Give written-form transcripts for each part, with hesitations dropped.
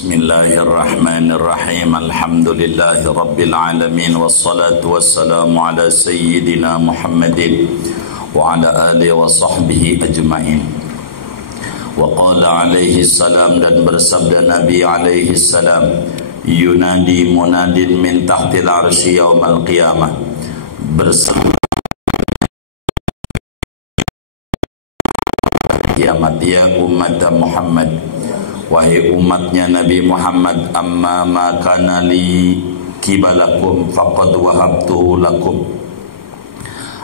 Bismillahirrahmanirrahim. Alhamdulillahi rabbil alamin, wassalatu wassalamu ala sayyidina Muhammadin wa ala alihi wa sahbihi ajma'in. Wa qala alaihi salam, dan bersabda Nabi alaihi salam, yunadi munadin min tahtil arsy yaumal qiyamah, bersama kiamat, ya umat Muhammad, wahai umatnya Nabi Muhammad, amma ma kana li kibalakum faqad wahabtuhu lakum.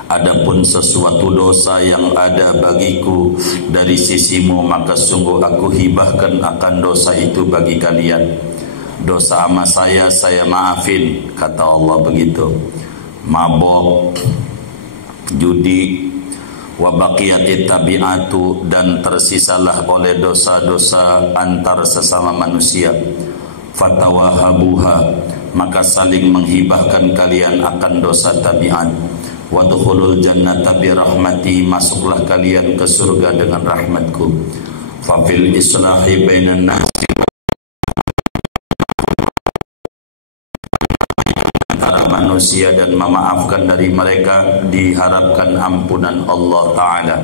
Adapun sesuatu dosa yang ada bagiku dari sisimu, maka sungguh aku hibahkan akan dosa itu bagi kalian. Dosa ama saya maafin, kata Allah begitu. Mabok, judi, wa baqiyati tabi'atu, dan tersisalah oleh dosa-dosa antar sesama manusia. Fatawahabuha, maka saling menghibahkan kalian akan dosa tabi'at. Wa dukhulul jannata bi rahmati, masuklah kalian ke surga dengan rahmatku. Fa fil islahi bainan nas, manusia dan memaafkan dari mereka diharapkan ampunan Allah Ta'ala.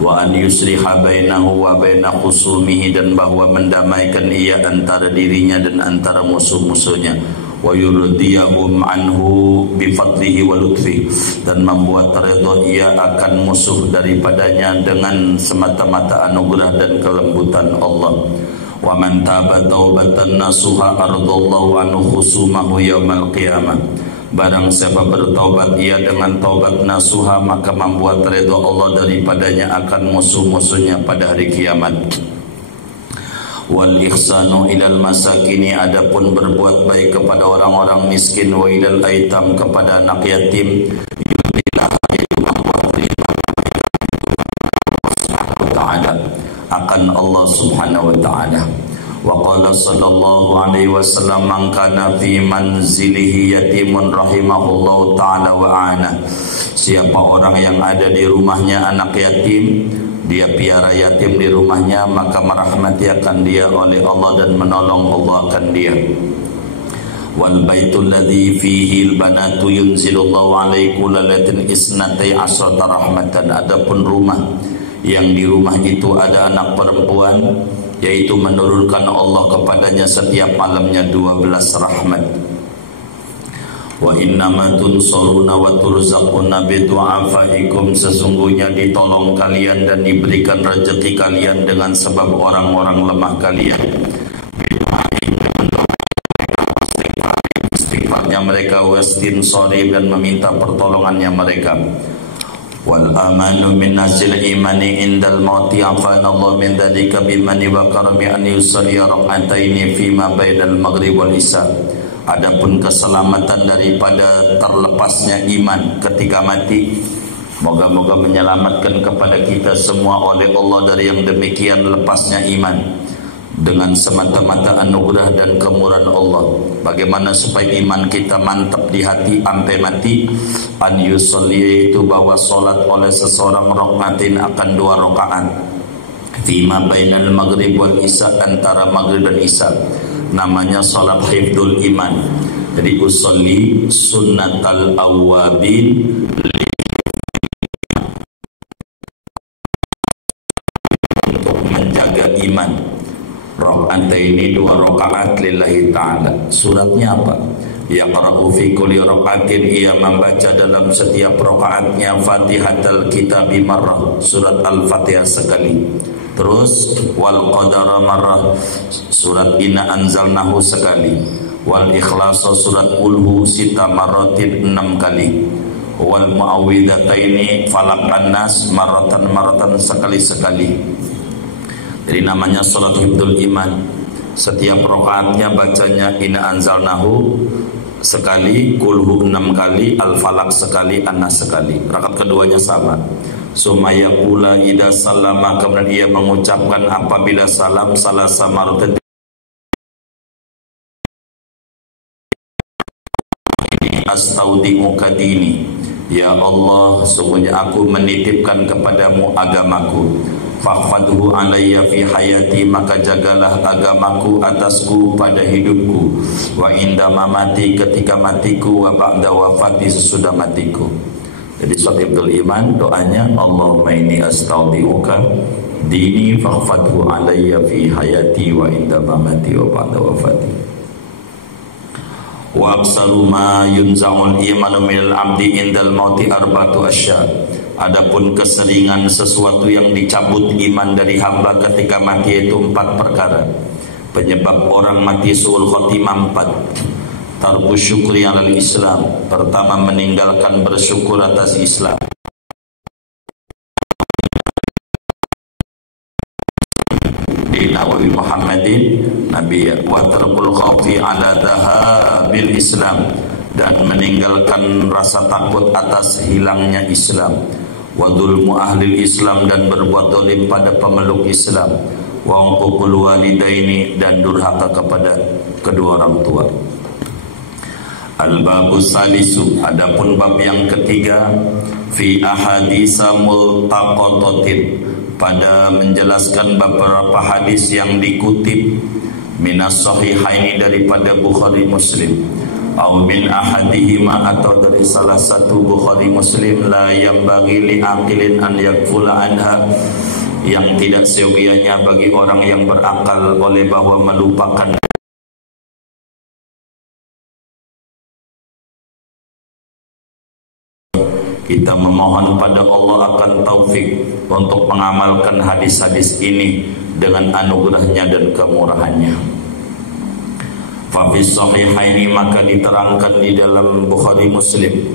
Wa an yusliha bainahu wa baina khusumihi, dan bahwa mendamaikan ia antara dirinya dan antara musuh-musuhnya. Wa yurdiyahum anhu bifadlihi wa lutfi, dan membuat redha ia akan musuh daripadanya dengan semata-mata anugerah dan kelembutan Allah. Wa man taba taubatan nasuha ardallahu anhu khusumahu yaumal qiyamah, barang siapa bertaubat ia dengan taubat nasuha, maka membuat redha Allah daripadanya akan musuh-musuhnya pada hari kiamat. Wal ihsanu ilal masakini, adapun berbuat baik kepada orang-orang miskin, wa ilal aitam, kepada anak yatim, akan Allah Subhanahu wa ta'ala. Wa qala sallallahu alaihi wasallam, man kana fi manzilihi yatimun rahimahullahu ta'ala wa ana, siapa orang yang ada di rumahnya anak yatim, dia piara yatim di rumahnya, maka merahmati akan dia oleh Allah dan menolong Allah akan dia. Wal baitul ladzi fihi al banatu yunzilullahu alaihi kullalatin isnatai asrata rahmatan, adapun rumah yang di rumah itu ada anak perempuan, yaitu menurunkan Allah kepadanya setiap malamnya 12 rahmat. Wa innama tunsuruna wa turzaquna bi du'afaikum, sesungguhnya ditolong kalian dan diberikan rezeki kalian dengan sebab orang-orang lemah kalian. Istighfarnya mereka, wastin sorry, dan meminta pertolongannya mereka. Wal amanu min nasil imani indal mauti, afanallahu min dzalika bimani wa karami an yusalli rak'ataini fima bainal maghrib wal isya. Adapun keselamatan daripada terlepasnya iman ketika mati, moga-moga menyelamatkan kepada kita semua oleh Allah dari yang demikian lepasnya iman, dengan semata-mata anugerah dan kemurahan Allah. Bagaimana supaya iman kita mantap di hati sampai mati? An yusalli, itu bahwa solat oleh seseorang rak'atin, akan 2 rakaat, fima bainal maghrib wal isya, antara maghrib dan isya. Namanya salat hifdzul iman. Jadi usolli sunnatal awabin, untuk menjaga iman. Rakaat ini 2 rakaat lillahi ta'ala. Suratnya apa? Yaqra'u fi kulli raka'atin, ia membaca dalam setiap rakaatnya Fatihatul Kitab marrah, surat Al-Fatihah sekali. Terus wal qadara marrah, surat Inna anzalnahu sekali. Wal ikhlas, surat Qulhu sita marratin, 6 kali. Wal muawwidataini falaq an-nas marratan sekali-sekali. Jadi namanya salat hifdzul iman. Setiap rakaatnya bacanya Inna anzalnahu sekali, Qulhu 6 kali, Al-Falaq sekali, An-Nas sekali. Rakaat keduanya sama. Sumaya pula ida salama, kemudian ia mengucapkan apabila salam, salasa maratan, astaudi'uka dini, ya Allah, sungguhnya aku menitipkan kepadamu agamaku. fahfadhu alayya fi hayati, maka jagalah agamaku atasku pada hidupku, wa inda mamati, ketika matiku, wa ba'da wafati, sesudah matiku. Jadi Sahibul Iman doanya, Allahumma inni astaudi'uka dini fahfadhu alayya fi hayati wa inda mamati wa ba'da wafati. Wa aksaru ma yunza'ul imanu minal abdi indal mauti arba'atu asya. Adapun keseringan sesuatu yang dicabut iman dari hamba ketika mati itu 4 perkara. Penyebab orang mati su'ul khotimah 4. Tarku syukri alal Islam. Pertama, meninggalkan bersyukur atas Islam. Di Nawawi Muhammadin Nabi wa tarkul khawfi ala dahabil Islam, dan meninggalkan rasa takut atas hilangnya Islam. Wa dzulmu ahli Islam, dan berbuat zalim pada pemeluk Islam. Wa uququl walidaini, dan durhaka kepada kedua orang tua. Al-babus salisu, adapun bab yang ketiga, fi ahaditsa multaqatatin, pada menjelaskan beberapa hadis yang dikutip minas sahihaini, daripada Bukhari Muslim, au min ahadihima, atau dari salah satu Bukhari Muslim, la yambaghi li aqilin an yakfula anha, yang tidak seyogianya bagi orang yang berakal oleh bahwa melupakan. Kita memohon pada Allah akan taufik untuk mengamalkan hadis-hadis ini dengan anugerahnya dan kemurahannya. Fafis sahihaini, maka diterangkan di dalam Bukhari Muslim,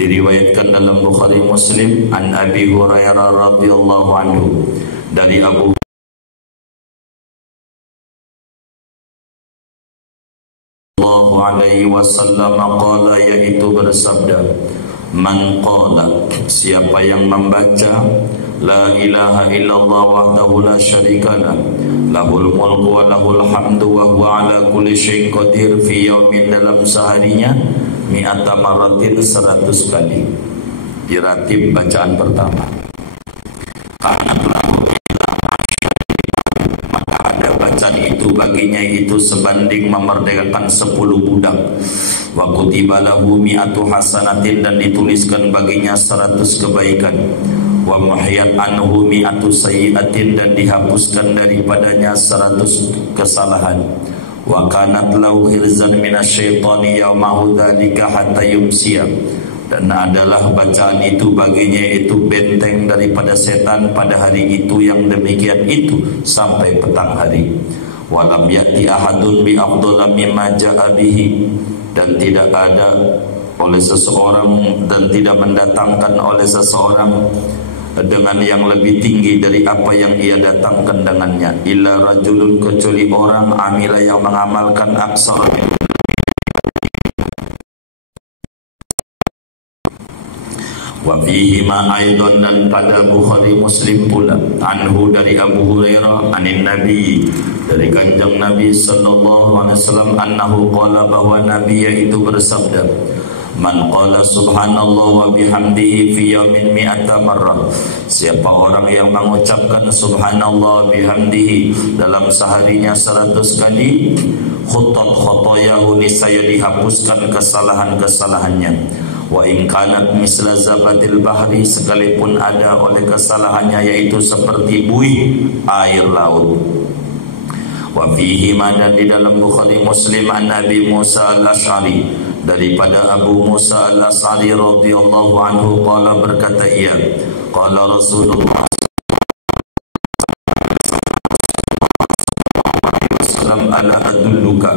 diriwayatkan dalam Bukhari Muslim, an Abi Hurairah radhiyallahu anhu, dari Abu sallallahu alaihi wasallam qala, yaitu bersabda, man qala, siapa yang membaca la ilaha illallah wahdahu la syarikalah, lahul mulku wa lahul hamdu wa huwa ala kulli syai'in qadir, fi yaumin, dalam seharinya, mi'ata maratin, 100 kali. Diratib bacaan pertama. Karena maka ada bacaan itu baginya itu sebanding memerdekakan 10 budak. Wa kutiba lahu mi'atu hasanatin, dan dituliskan baginya 100 kebaikan. Wa muhiyat anhu mi'atu sayyi'atin, dan dihapuskan daripadanya 100 kesalahan. Wa kanat lahu hirzan minasyaitani yaumahu dzalika hatta yumsiya, dan adalah bacaan itu baginya itu benteng daripada setan pada hari itu yang demikian itu sampai petang hari. Walam yati ahadun bi afdhala mimma ja'a bihi, dan tidak ada oleh seseorang, dan tidak mendatangkan oleh seseorang dengan yang lebih tinggi dari apa yang ia datangkan dengannya, illa rajulun, kecuali orang, amila yang mengamalkan aksar. Wa fihi ma aidan, dan pada Bukhari Muslim pula, anhu, dari Abu Hurairah, anin Nabi, dari kanjeng Nabi sallallahu alaihi wasallam, annahu qala, bahwa Nabi yaitu bersabda, man qala subhanallah wa bihamdihi fi yaumin mi'ata marrah, siapa orang yang mengucapkan subhanallah bihamdihi dalam seharinya 100 kali, khuttat khotoyahu, niscaya dihapuskan kesalahan-kesalahannya. Wa in kanat misla zabatil bahri, sekalipun ada oleh kesalahannya yaitu seperti buih air laut. Wa fihi, dan di dalam Bukhari Muslim, an Nabi Musa al-Asy'ari, daripada Abu Musa al-Asy'ari radhiyallahu anhu, qala, berkata ia, qala Rasulullah ala adulluka,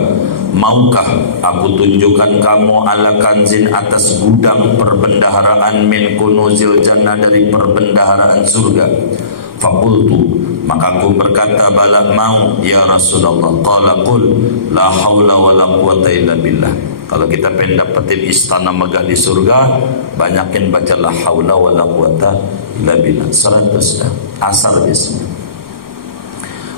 maukah aku tunjukkan kamu ala kanzin, atas gudang perbendaharaan, min kunuzil jannah, dari perbendaharaan surga. Faqultu, maka aku berkata, bala, mau ya Rasulullah. Qala qul la haula wala quwata illa billah. Kalau kita pengen dapetin istana megah di surga, banyakin baca la haula wala quwata illa billah 100 asar biasanya.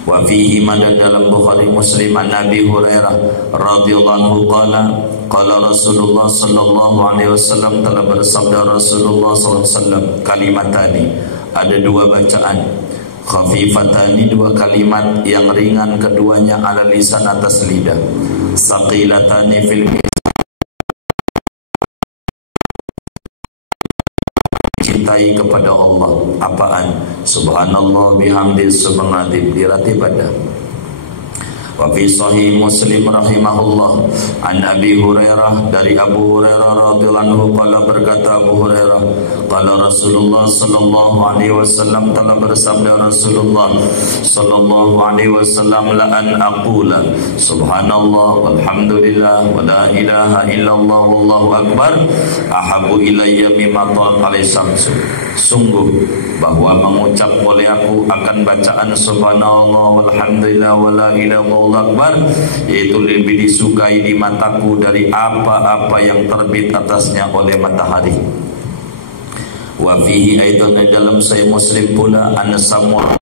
Wa fihi, dan dalam Bukhari Muslim, an Nabi Hurairah radhiyallahu anhu qala, qala Rasulullah sallallahu alaihi wasallam, telah bersabda Rasulullah sallallahu alaihi wasallam, kalimatani, ada 2 bacaan, Khafifatani, dua kalimat yang ringan keduanya ala lisan, atas lidah. Saqilatani fil mizan, cintai kepada Allah. Apaan? Subhanallah bihamdi subhanallah, dilatih pada. Wa fi sahih Muslim rahimahullah an Abi Hurairah, dari Abu Hurairah radhiyallahu anhu, qala, berkata Abu Hurairah, qala Rasulullah sallallahu alaihi wasallam, telah bersabda Rasulullah sallallahu alaihi wasallam, la an aqula subhanallah walhamdulillah wa la ilaha illallah wallahu akbar ahabbu ilayya mimma tala'al syamsu. Sungguh bahwa mengucap oleh aku akan bacaan subhanallah walhamdulillah wa la ilaha illallah akbar, yaitu lebih disukai di mataku dari apa-apa yang terbit atasnya oleh matahari. Wa fihi aidan, dalam Sahih Muslim pula, an Samurah,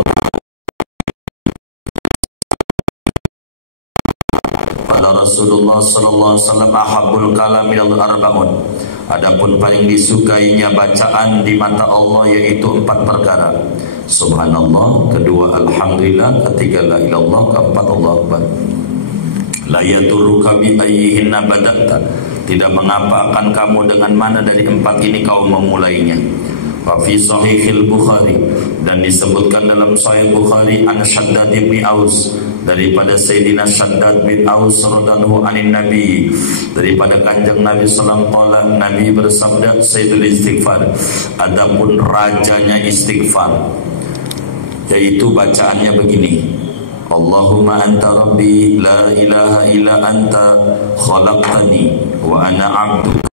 pada Rasulullah sallallahu alaihi wasallam, ahabbul kalam ilal arba'un, adapun paling disukainya bacaan di mata Allah yaitu 4 perkara. Subhanallah, kedua alhamdulillah, ketiga la ilallah, keempat Allahu akbar. La yadurruka bi ayyihinna bada'ta, tidak mengapa akan kamu dengan mana dari 4 ini kau memulainya. Wa fi sahihil Bukhari, dan disebutkan dalam Sahih Bukhari, an Shaddad bin Aus, daripada Sayyidina Shaddad bin Aus radhiyallahu anhu Nabi, daripada kanjeng Nabi sallallahu alaihi wasallam, Nabi bersabda, sayyidul istighfar, adapun rajanya istighfar, yaitu bacaannya begini: Allahumma anta rabbi la ilaha illa anta khalaqtani wa ana 'abduka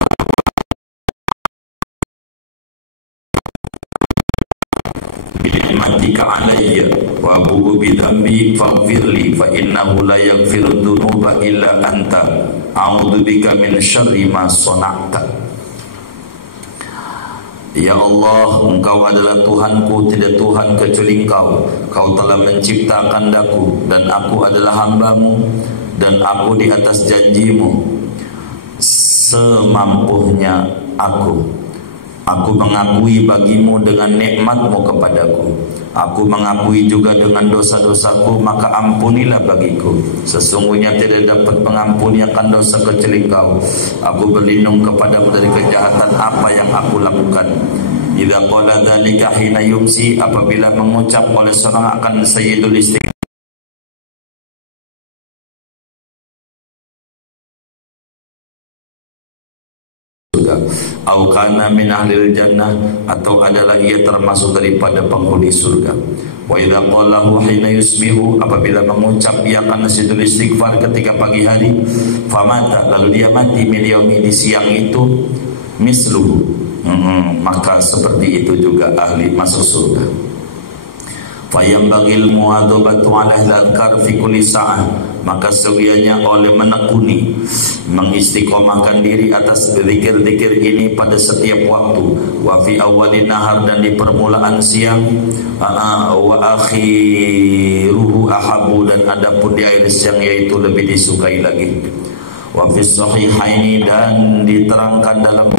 bi'ni'matika 'alayya wa abu'u bi dhanbi faghfirli fa innahu la yaghfiru dhunuba illa anta a'udzu bika min syarri ma sana'ta. Ya Allah, Engkau adalah Tuhanku, tidak Tuhan kecuali Engkau. Kau telah menciptakan aku, dan aku adalah hamba-Mu, dan aku di atas janji-Mu semampunya aku. Aku mengakui bagimu dengan nikmat-Mu kepadaku. Aku mengakui juga dengan dosa-dosaku, maka ampunilah bagiku. Sesungguhnya tidak dapat mengampuni akan dosa kecuali Engkau. Aku berlindung kepadamu dari kejahatan apa yang aku lakukan. Idza qala dzalika hina yumsi, apabila mengucap oleh seorang akan sayyidul istighfar, au kana min ahlil jannah, atau adalah ia termasuk daripada penghuni surga. Wa idza qalahu hina yusbihu, apabila mengucap ia akan sayyidul istighfar ketika pagi hari, famata, lalu dia mati, min yaumi, di siang itu, misluhu, maka seperti itu juga ahli masuk surga. Fayambagil muadzabatu ala dzikr fi kulli sa'ah, maka sewianya oleh menekuni, mengistiqomahkan diri atas zikir-zikir ini pada setiap waktu. Wa fi awwalin nahar, dan di permulaan siang, wa akhiruhu ahabu, dan adapun di akhir siang yaitu lebih disukai lagi. Wa fi sahihaini, dan diterangkan dalam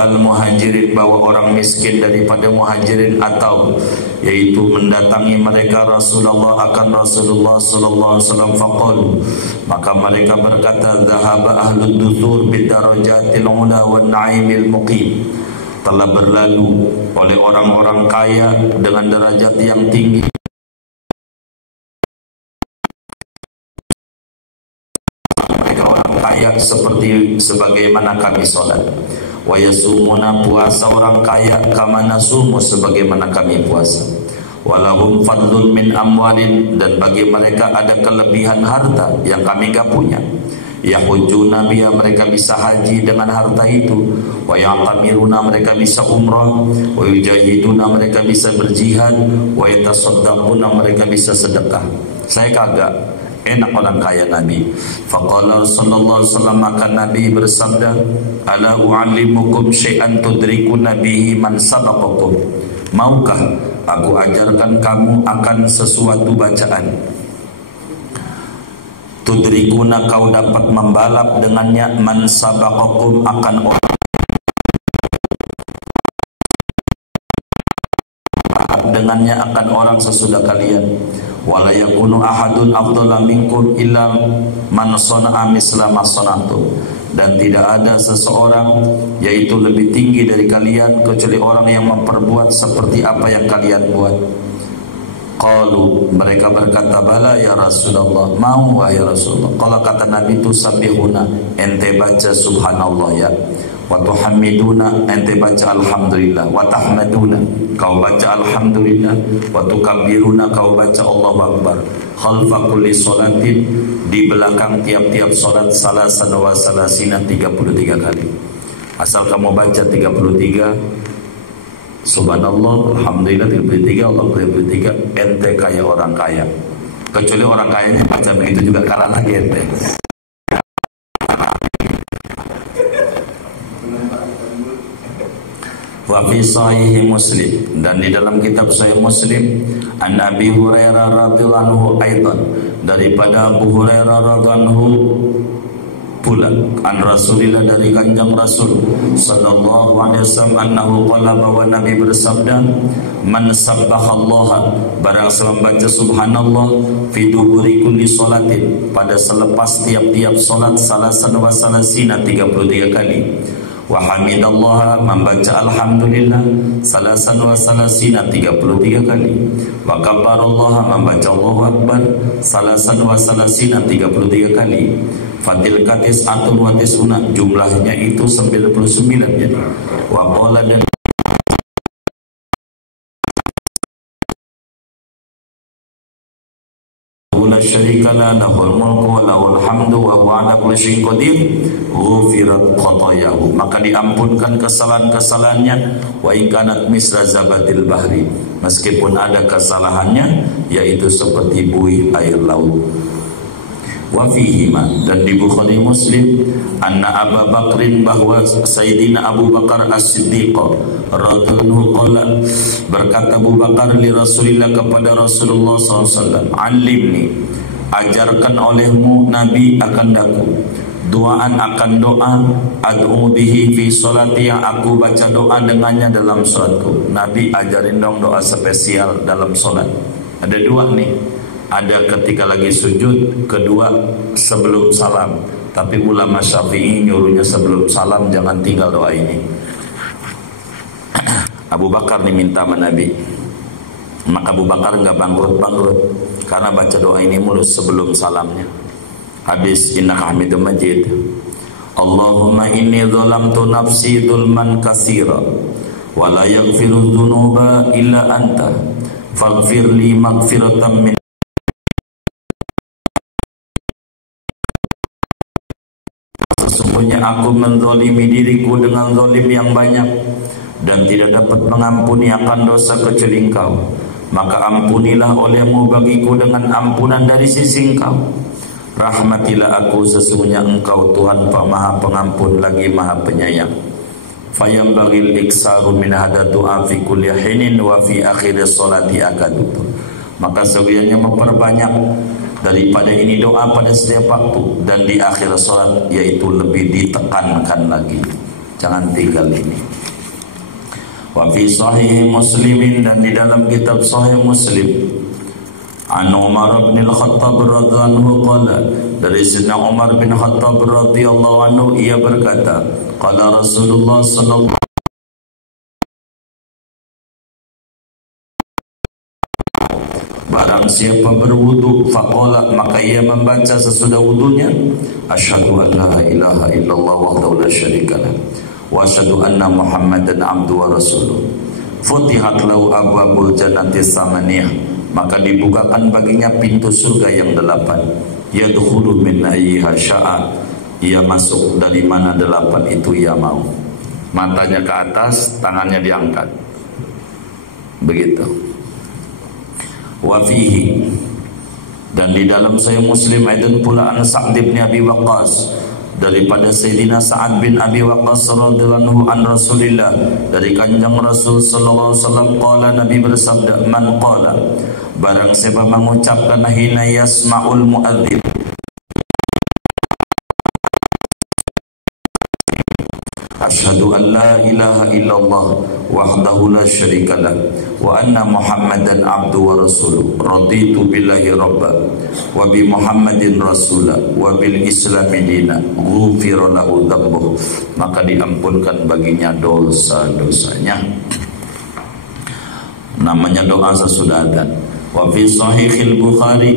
al-muhajirin, bahwa orang miskin daripada muhajirin, atau yaitu mendatangi mereka Rasulullah akan Rasulullah sallallahu alaihi wasallam, faqalu, maka mereka berkata, dhahaba ahlud duthur bidarajatil ula wan na'imil muqim, telah berlalu oleh orang-orang kaya dengan derajat yang tinggi, mereka orang kaya seperti sebagaimana kami salat. Wa yasumuna, puasa orang kaya, kama nasumu, sebagaimana kami puasa. Walahum fadlun min amwalin, dan bagi mereka ada kelebihan harta yang kami enggak punya. Yahujuna biha, mereka bisa haji dengan harta itu. Wa ya'tamiruna, mereka bisa umrah. Wa yujahiduna, mereka bisa berjihad. Wa yatasaddaquna, mereka bisa sedekah. Saya kagak. Enak orang kaya Nabi. Faqala sallallahu alaihi wasallam, maka Nabi bersabda, ala u'allimukum syai'an tudrikuna bihi man sabaqakum, maukah aku ajarkan kamu akan sesuatu bacaan, tudrikuna kau dapat membalap dengannya man sabaqakum akan orang dengannya akan orang sesudah kalian. Wala yakunu ahadun afdhala minkum illa man sana'a misla ma sana'tum. Dan tidak ada seseorang yaitu lebih tinggi dari kalian kecuali orang yang memperbuat seperti apa yang kalian buat. Qalu, mereka berkata, bala ya Rasulullah, mau wahai Rasulullah. Kalau kata Nabi itu sabihuna, ente baca subhanallah ya, wa tuhammiduna, ente baca alhamdulillah, wa tahmaduna, kau baca alhamdulillah, wa tukabbiruna, kau baca Allahu akbar, khalfa kulli salatin, di belakang tiap-tiap salat salasan wa salasina, 33 kali. Asal kamu baca 33 subhanallah, alhamdulillah 33, Allah 33, ente kaya orang kaya. Kecuali orang kayanya baca begitu juga kalah lagi ente. Wa fi sahih Muslim, dan di dalam kitab Sahih Muslim, an Abi Hurairah radhiyallahu anhu aidan, daripada Abu Hurairah radhiyallahu anhu pula, an Rasulillah, dari kanjeng Rasul sallallahu alaihi wasallam, annahu qala, bahwa Nabi bersabda, man sabbahallaha, barang siapa membaca subhanallah fi duburi kulli salatin, pada selepas tiap-tiap salat salasan wa salasina, 33 kali, wa hamidallaha, membaca alhamdulillah salasan wa salasina, 33 kali, wa kabbarallaha, membaca Allahu akbar salasan wa salasina, 33 kali, fatil katis atun watis una, jumlahnya itu 99. Jadi wa qala, dan la syarika la, lahul mulku wa lahul hamdu wa huwa ala kulli syai'in qadir, ghufirat khatayahu, maka diampunkan kesalahan-kesalahannya, wa in kanat misla zabadil bahri, meskipun ada kesalahannya yaitu seperti buih air laut. Wa fihima, dan di Bukhari Muslim, anna Abu Bakrin, bahwa Sayyidina Abu Bakar As-Siddiq radhiyallahu qala, berkata Abu Bakar li Rasulillah, kepada Rasulullah SAW, alimni, ajarkan olehmu Nabi akan daku, doaan akan doa, ad'u bihi fi salati, yang aku baca doa dengannya dalam salatku. Nabi ajarin dong doa spesial dalam salat. Ada dua nih, ada ketika lagi sujud, kedua sebelum salam. Tapi ulama Syafi'i nyuruhnya sebelum salam, jangan tinggal doa ini. Abu Bakar diminta sama Nabi, maka Abu Bakar enggak bangkrut-bangkrut karena baca doa ini mulus sebelum salamnya. Hadis Innaka Hamidum Majid. Allahumma inni zalamtu nafsi dzulman katsira wa la yaghfiru dzunuba illa anta faghfir li maghfiratan min. Sesungguhnya aku menzalimi diriku dengan zalim yang banyak, dan tidak dapat mengampuni akan dosa kecuali Engkau. Maka ampunilah olehmu bagiku dengan ampunan dari sisi Engkau. Rahmatilah aku, sesungguhnya Engkau Tuhan Maha Pengampun lagi Maha Penyayang. Fayambagil iksaru min hada du'a fi kulli hinin wa fi akhir sholati akadu. Maka sebenarnya memperbanyak daripada ini doa pada setiap waktu dan di akhir sholat, yaitu lebih ditekankan lagi, jangan tinggal ini. Wa fi sahih Muslimin, dan di dalam kitab Sahih Muslim, an Umar bin Khattab radhiyallahu anhu qala, dari Sayyidina Umar bin Khattab radhiyallahu anhu, ia berkata, qala Rasulullah sallallahu, barang siapa berwudu, faqala, maka ia membaca sesudah wudunya, asyhadu an la ilaha illallah wahdahu la syarikalah wa asyhadu anna Muhammadan abduhu wa rasuluh, futihat lahu abwabul jannati samaniyah, maka dibukakan baginya pintu surga yang 8, yadkhulu min ayyiha sya'a, ia masuk dari mana 8 itu ia mau. Matanya ke atas, tangannya diangkat, begitu. Wa fihi, dan di dalam Sahih Muslim aidan pula an Sa'd bin Abi Waqqas, daripada Sayyidina Sa'ad bin Abi Waqqas radhiyallahu anhu an Rasulillah, dari kanjeng Rasul sallallahu alaihi wasallam, qala, Nabi bersabda, man qala, barang siapa mengucapkan hina yasma'ul muadzin, Asyhadu an la ilaha illallah wahdahu la syarika lah wa anna Muhammadan abdu wa rasuluh. Raditu billahi rabba wa bi Muhammadin rasula wa bil islami dina. Ghufira lahu dhanbuh, maka diampunkan baginya dosa-dosanya. Namanya doa sesudah adzan. Wa fi sahihil Bukhari,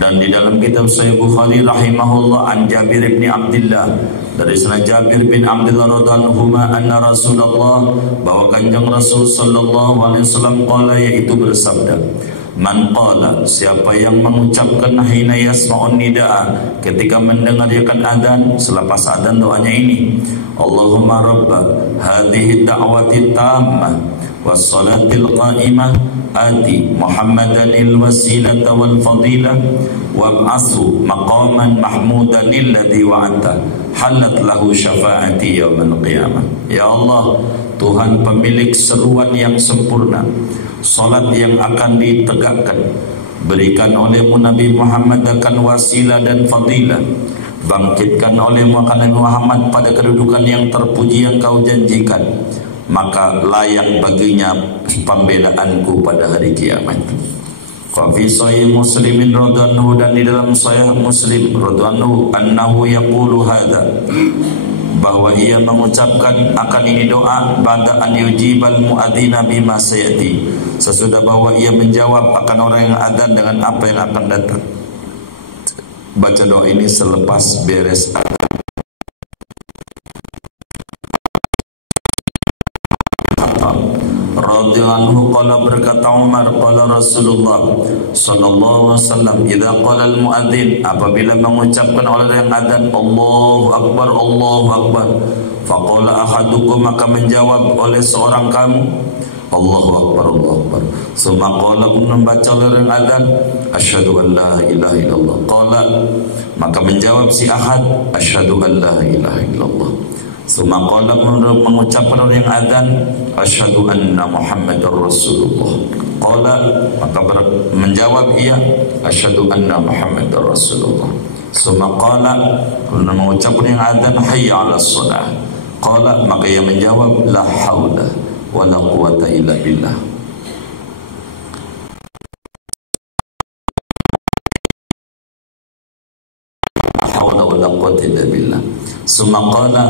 dan di dalam kitab Sahih Bukhari rahimahullah, an Jabir bin Abdullah, dari sana Jabir bin Abdullah radhiyallahu anna Rasulullah, bahwa kanjeng Rasul sallallahu alaihi wasallam qala, yaitu bersabda, man qala, siapa yang mengucapkan hina yasma'un nidaa, ketika mendengarkan adzan, selepas adzan doanya ini, Allahumma rabba hadhihi da'wati tammah wassalatil qa'imah ati Muhammadanil wasilata wal fadilah wab'athu maqaman mahmudan alladhi wa'ata halat lahu syafa'ati yaumal qiyamah. Ya Allah, Tuhan pemilik seruan yang sempurna, salat yang akan ditegakkan, berikan olehmu Nabi Muhammad akan wasilah dan fadilah, bangkitkan olehmu akan Nabi Muhammad pada kedudukan yang terpuji yang kau janjikan, maka layak baginya pembelaanku pada hari kiamat. Fa fi sahih Muslimin radhiyallahu, dan di dalam sahih Muslim radhiyallahu annahu yaqulu hadza, bahwa ia mengucapkan akan ini doa ba'da an yujibal muadzina bima sayati, sesudah bahwa ia menjawab akan orang yang adzan dengan apa yang akan datang. Baca doa ini selepas beres adzan. Radhiyallahu qala, berkata Umar, qala Rasulullah sallallahu alaihi wasallam, idza qala al muadzin, apabila mengucapkan oleh yang adzan Allahu akbar Allahu akbar, faqala ahadukum, maka menjawab oleh seorang kamu Allahu akbar Allahu akbar, summa qala, membaca oleh yang adzan asyhadu an la ilaha illallah, qala, maka menjawab si ahad asyhadu an la ilaha illallah, summa qala, mengucapkan oleh yang adzan asyhadu anna Muhammadar Rasulullah, qala, maka menjawab ia asyhadu anna Muhammadar Rasulullah, summa qala, mengucapkan yang adzan hayya 'alas shalah, qala, maka ia menjawab la haula wala quwata illa billah. La haula wala quwata illa billah. Summa qala,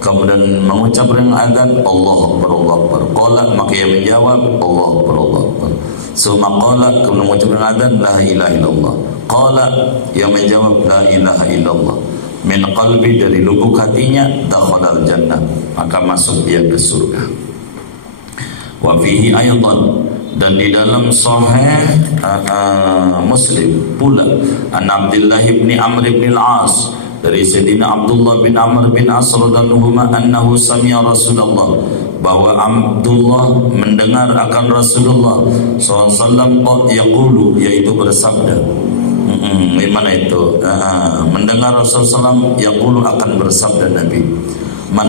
kemudian mengucapkan adzan Allahu akbar Allahu akbar, qala, maka ia menjawab Allahu akbar Allahu akbar, summa qala, kemudian mengucapkan adzan la ilaha illallah, qala, ia menjawab la ilaha illallah, min qalbi, dari lubuk hatinya, dakhalal jannah, maka masuk dia ke surga. Wa fihi aydan, dan di dalam sahih Muslim pula, an Abdullah bin Amr bin Al-As, dari Sayyidina Abdullah bin Amr bin As radhiyallahu anhu sami'a Rasulullah, bahwa Abdullah mendengar akan Rasulullah SAW yaqulu, yaitu bersabda. Gimana itu? Mendengar Rasulullah SAW yaqulu, akan bersabda Nabi, man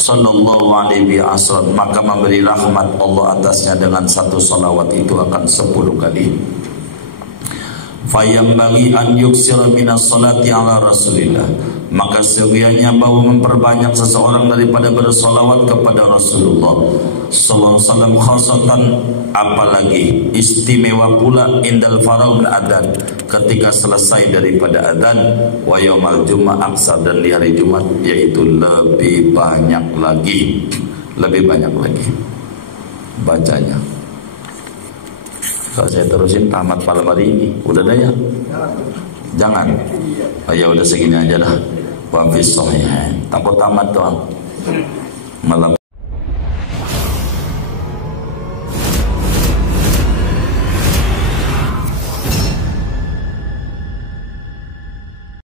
sallallahu alaihi wasallam, maka memberi rahmat Allah atasnya dengan satu salawat itu akan 10 kali. Fayambagi an yuksira minas salati ala Rasulillah, maka seyogianya bahwa memperbanyak seseorang daripada bersolawat kepada Rasulullah sallallahu alaihi wasallam, khasatan, apalagi istimewa pula indal faraul adzan, ketika selesai daripada adzan, wa yaumal jumat aksar, dan di hari Jumat, yaitu lebih banyak lagi bacanya. Kalau saya terusin tamat malam hari ini, udah dah ya? Jangan. Oh ya udah segini aja dah. Wa fi sahih. Takut tamat doang. Malam